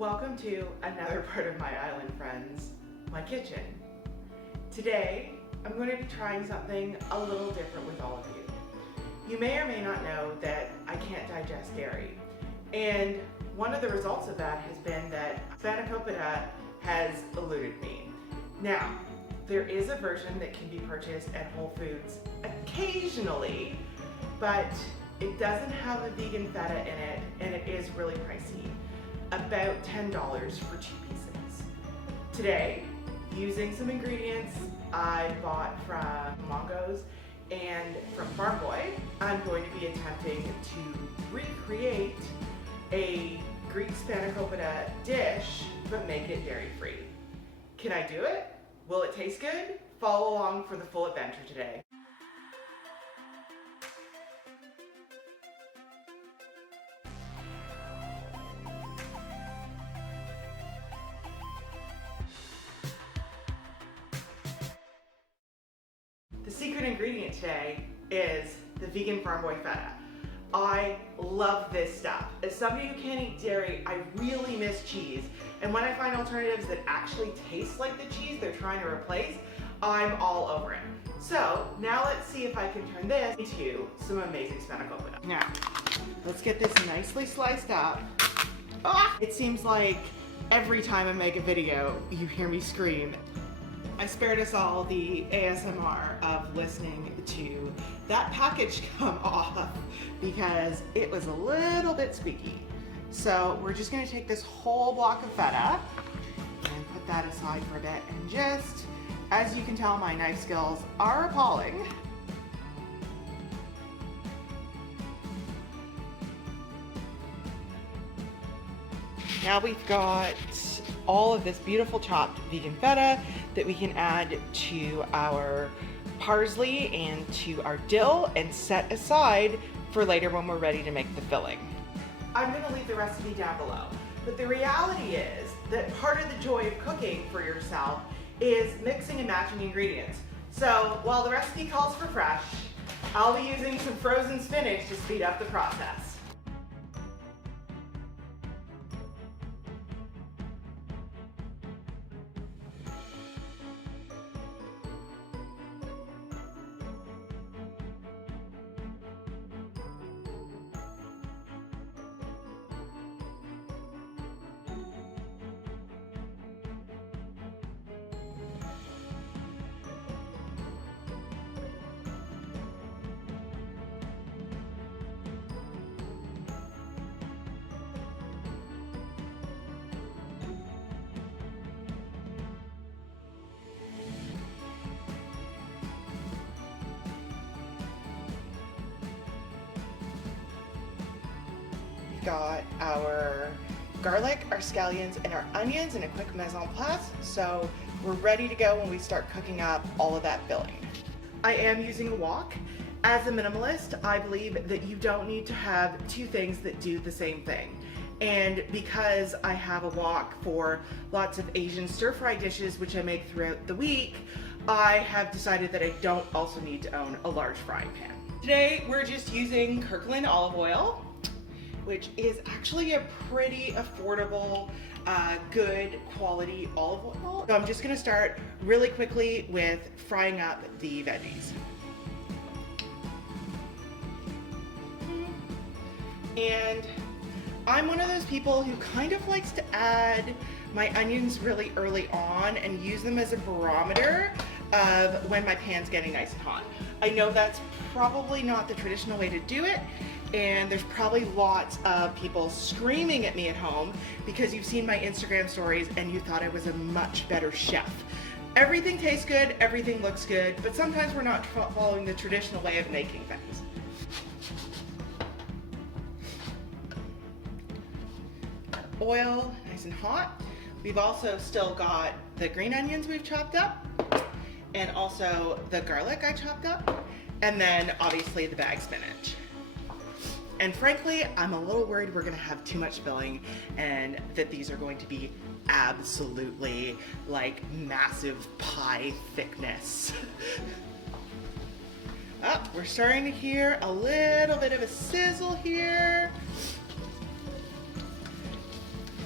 Welcome to another part of my island, friends, my kitchen. Today, I'm going to be trying something a little different with all of you. You may or may not know that I can't digest dairy, and one of the results of that has been that Spanakopita has eluded me. Now, there is a version that can be purchased at Whole Foods occasionally, but it doesn't have the vegan feta in it, and it is really pricey. About $10 for 2 pieces. Today, using some ingredients I bought from Longo's and from Farm Boy, I'm going to be attempting to recreate a Greek Spanakopita dish, but make it dairy-free. Can I do it? Will it taste good? Follow along for the full adventure today. The secret ingredient today is the vegan Farm Boy feta. I love this stuff. As somebody who can't eat dairy, I really miss cheese. And when I find alternatives that actually taste like the cheese they're trying to replace, I'm all over it. So now let's see if I can turn this into some amazing Spanakopita. Now, let's get this nicely sliced up. Ah! It seems like every time I make a video, you hear me scream. I spared us all the ASMR of listening to that package come off because it was a little bit squeaky. So we're just gonna take this whole block of feta and put that aside for a bit, and just, as you can tell, my knife skills are appalling. Now we've got all of this beautiful chopped vegan feta that we can add to our parsley and to our dill and set aside for later when we're ready to make the filling. I'm going to leave the recipe down below, but the reality is that part of the joy of cooking for yourself is mixing and matching ingredients. So while the recipe calls for fresh, I'll be using some frozen spinach to speed up the process. Got our garlic, our scallions, and our onions in a quick mise en place, so we're ready to go when we start cooking up all of that filling. I am using a wok. As a minimalist, I believe that you don't need to have two things that do the same thing. And because I have a wok for lots of Asian stir-fry dishes, which I make throughout the week, I have decided that I don't also need to own a large frying pan. Today, we're just using Kirkland olive oil, which is actually a pretty affordable, good quality olive oil. So I'm just gonna start really quickly with frying up the veggies. And I'm one of those people who kind of likes to add my onions really early on and use them as a barometer of when my pan's getting nice and hot. I know that's probably not the traditional way to do it, and there's probably lots of people screaming at me at home because you've seen my Instagram stories and you thought I was a much better chef. Everything tastes good, everything looks good, but sometimes we're not following the traditional way of making things. Oil nice and hot. We've also still got the green onions we've chopped up, and also the garlic I chopped up, and then obviously the bag spinach. And frankly, I'm a little worried we're gonna have too much filling and that these are going to be absolutely like massive pie thickness. Oh, we're starting to hear a little bit of a sizzle here.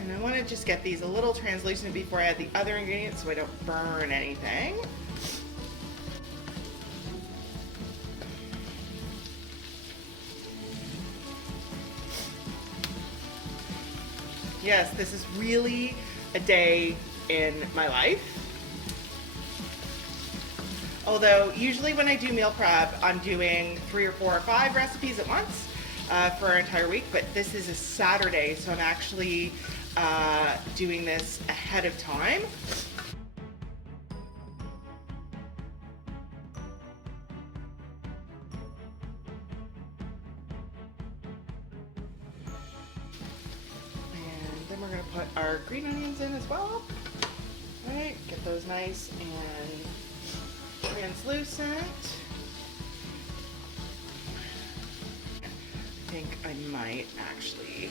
And I want to just get these a little translucent before I add the other ingredients so I don't burn anything. Yes, this is really a day in my life. Although usually when I do meal prep, I'm doing 3 or 4 or 5 recipes at once for our entire week, but this is a Saturday, so I'm actually doing this ahead of time. And then we're gonna put our green onions in as well. All right, get those nice and translucent. I think I might actually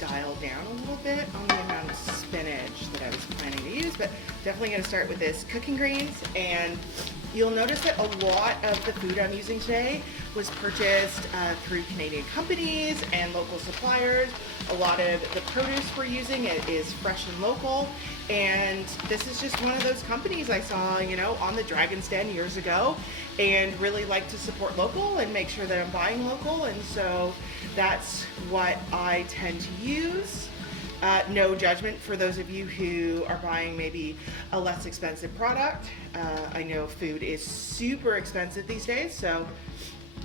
dial down a little bit on the amount of spinach that I was planning to use, but definitely going to start with this Cookin Greens. And you'll notice that a lot of the food I'm using today was purchased through Canadian companies and local suppliers. A lot of the produce we're using is fresh and local, and this is just one of those companies I saw, you know, on the Dragon's Den years ago, and really like to support local and make sure that I'm buying local, and so that's what I tend to use. No judgment for those of you who are buying maybe a less expensive product. I know food is super expensive these days, so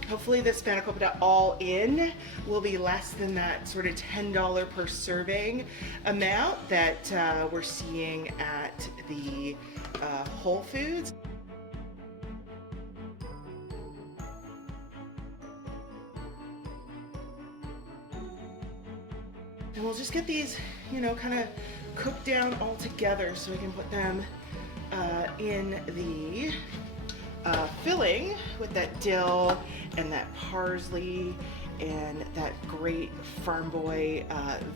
hopefully this Spanakopita all in will be less than that sort of $10 per serving amount that we're seeing at the Whole Foods. And we'll just get these, you know, kind of cooked down all together so we can put them in the filling with that dill and that parsley and that great Farm Boy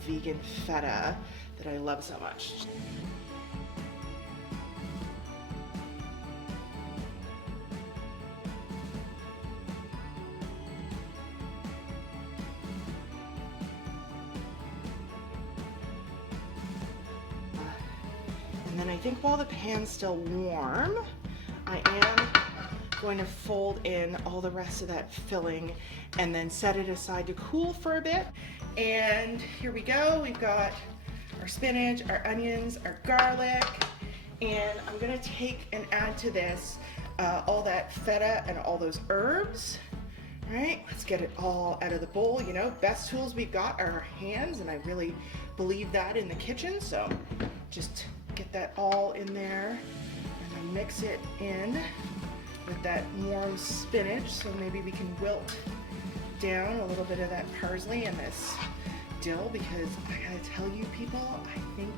vegan feta that I love so much. And then I think while the pan's still warm, I am going to fold in all the rest of that filling and then set it aside to cool for a bit. And here we go. We've got our spinach, our onions, our garlic, and I'm gonna take and add to this all that feta and all those herbs. All right, let's get it all out of the bowl. You know, best tools we've got are our hands, and I really believe that in the kitchen. So just get that all in there and then mix it in with that warm spinach, so maybe we can wilt down a little bit of that parsley and this dill, because I gotta tell you people, I think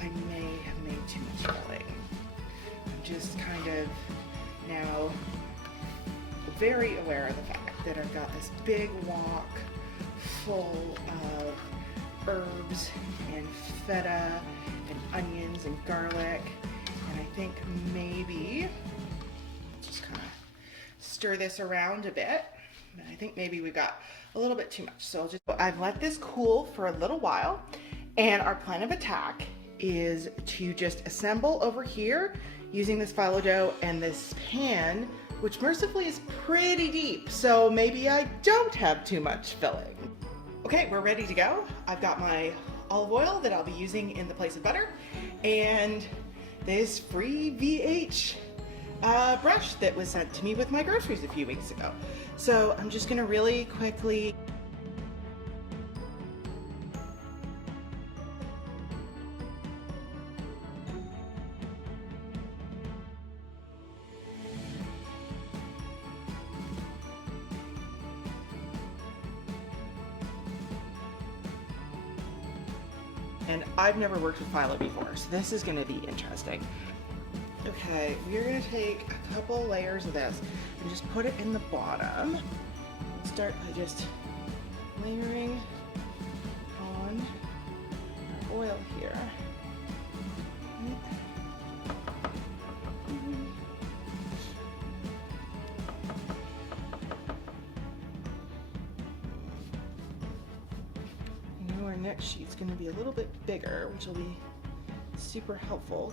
I may have made too much filling. I'm just kind of now very aware of the fact that I've got this big wok full of herbs and feta and onions and garlic, and I think maybe just kind of stir this around a bit. I think maybe we got a little bit too much, so I've let this cool for a little while, and our plan of attack is to just assemble over here using this phyllo dough and this pan, which mercifully is pretty deep, so maybe I don't have too much filling. Okay, we're ready to go. I've got my olive oil that I'll be using in the place of butter, and this free VH brush that was sent to me with my groceries a few weeks ago. So I'm just gonna really quickly and I've never worked with phyllo before, so this is gonna be interesting. Okay, we're gonna take a couple layers of this and just put it in the bottom. Start by just layering on our oil here. You know, our next sheet's going to be a little bit bigger, which will be super helpful.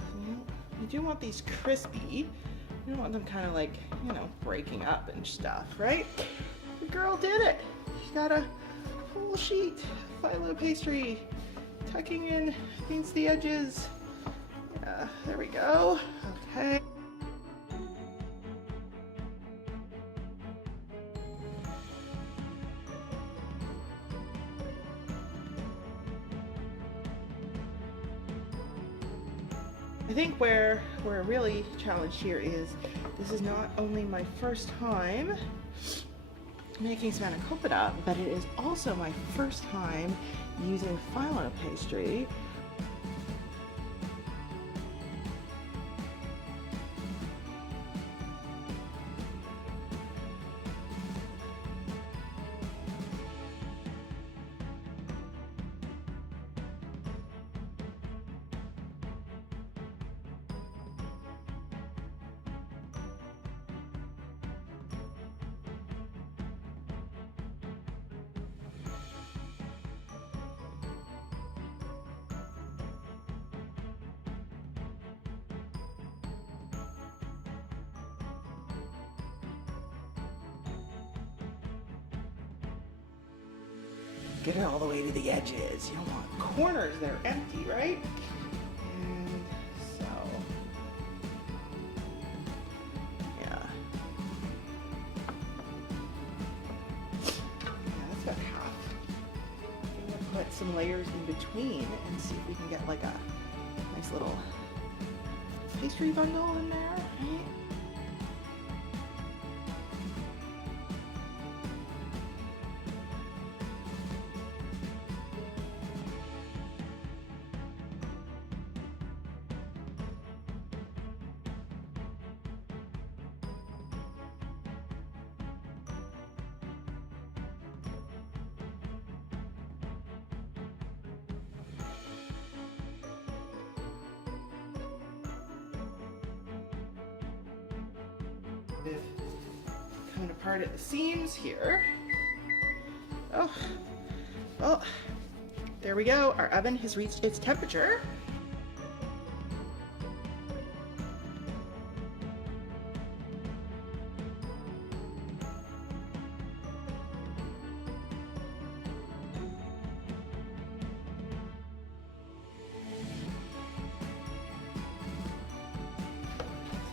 You do want these crispy. You don't want them kind of like, you know, breaking up and stuff, right? The girl did it. She got a full sheet of Phyllo pastry tucking in against the edges. Yeah, there we go. Okay. I think where we're really challenged here is this is not only my first time making Spanakopita, but it is also my first time using Phyllo pastry. Get it all the way to the edges. You don't want corners that are empty, right? And so, yeah. That's about half. I'm gonna put some layers in between and see if we can get like a nice little pastry bundle in there, right? Coming apart at the seams here. Oh, well, there we go. Our oven has reached its temperature.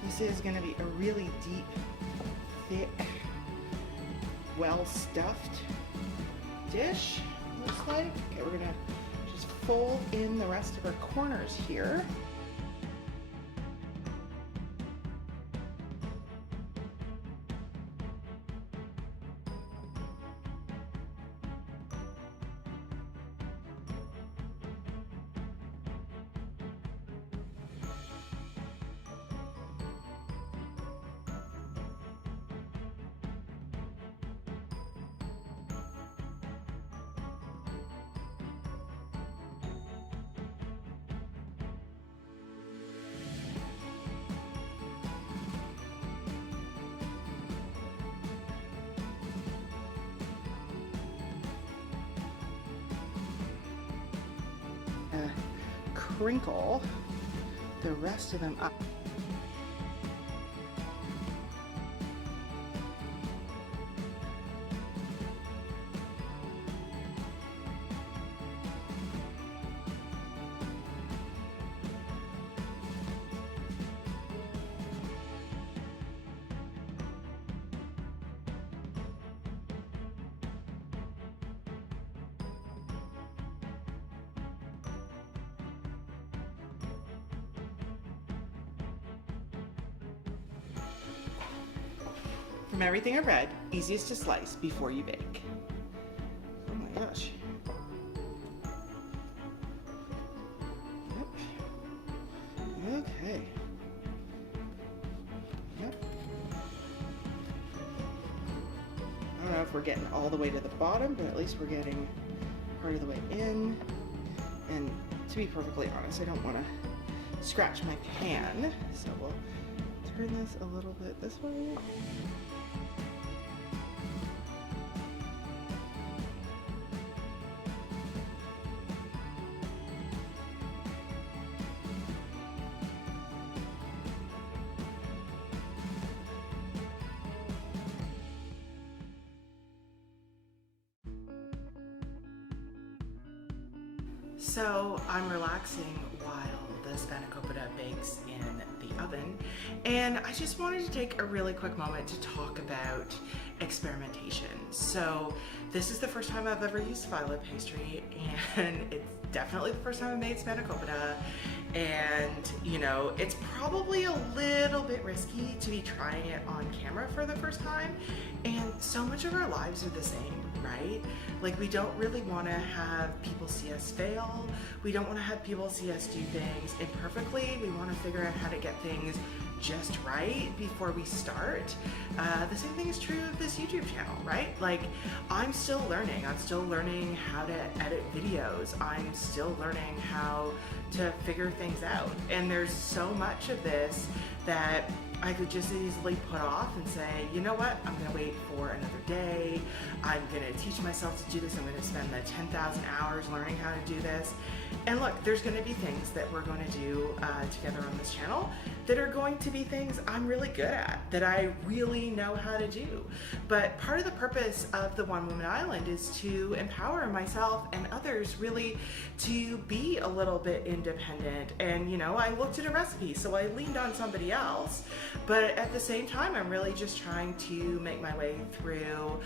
This is going to be a really deep, thick, well-stuffed dish, looks like. Okay, we're going to just fold in the rest of our corners here. Crinkle the rest of them up. From everything I've read, easiest to slice before you bake. Oh my gosh. Yep. Okay. Yep. I don't know if we're getting all the way to the bottom, but at least we're getting part of the way in. And to be perfectly honest, I don't want to scratch my pan, so we'll turn this a little bit this way. So I'm relaxing while the Spanakopita bakes in the oven, and I just wanted to take a really quick moment to talk about experimentation. So this is the first time I've ever used Phyllo Pastry, and it's definitely the first time I made Spanakopita, and you know, it's probably a little bit risky to be trying it on camera for the first time, and so much of our lives are the same, right? Like, we don't really want to have people see us fail. We don't want to have people see us do things imperfectly. We want to figure out how to get things just right before we start. The same thing is true of this YouTube channel, right? Like, I'm still learning. I'm still learning how to edit videos. I'm still learning how to figure things out. And there's so much of this that I could just easily put off and say, you know what, I'm gonna wait for another day. I'm gonna teach myself to do this. I'm gonna spend the 10,000 hours learning how to do this. And look, there's gonna be things that we're gonna do together on this channel that are going to be things I'm really good at, that I really know how to do. But part of the purpose of the One Woman Island is to empower myself and others really to be a little bit independent. And you know, I looked at a recipe, so I leaned on somebody else. But at the same time, I'm really just trying to make my way through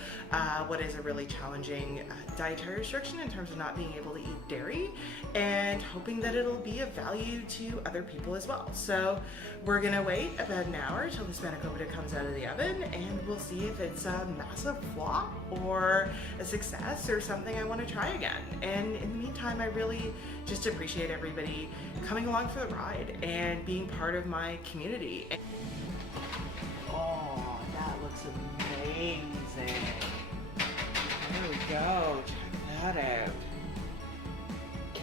what is a really challenging dietary restriction in terms of not being able to eat dairy, and hoping that it'll be of value to other people as well. So we're gonna wait about an hour till the Spanakopita comes out of the oven, and we'll see if it's a massive flop or a success or something I want to try again. And in the meantime, I really just appreciate everybody coming along for the ride and being part of my community. Oh, that looks amazing. There we go, check that out.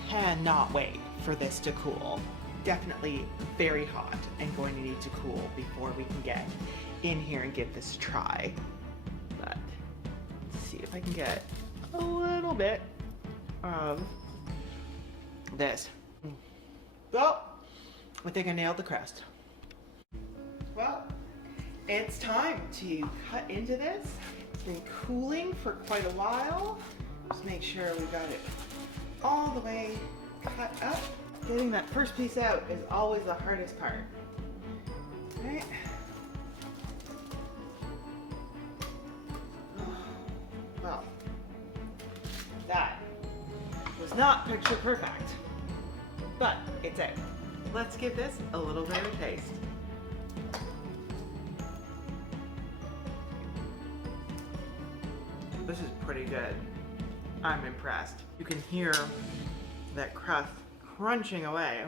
Cannot wait for this to cool. Definitely very hot and going to need to cool before we can get in here and give this a try. But let's see if I can get a little bit of this. Well, I think I nailed the crust. Well, it's time to cut into this. It's been cooling for quite a while. Just make sure we got it all the way cut up. Getting that first piece out is always the hardest part. Right? Well, that was not picture perfect, but it's out. Let's give this a little bit of a taste. This is pretty good. I'm impressed. You can hear that crust crunching away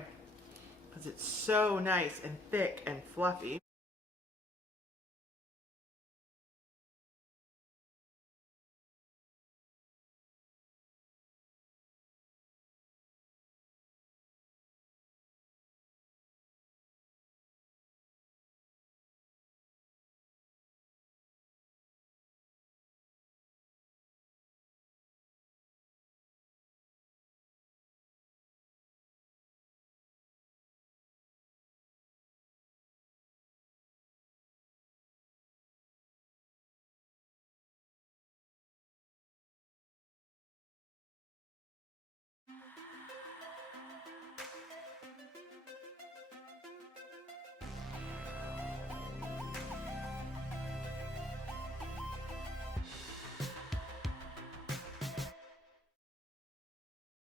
because it's so nice and thick and fluffy.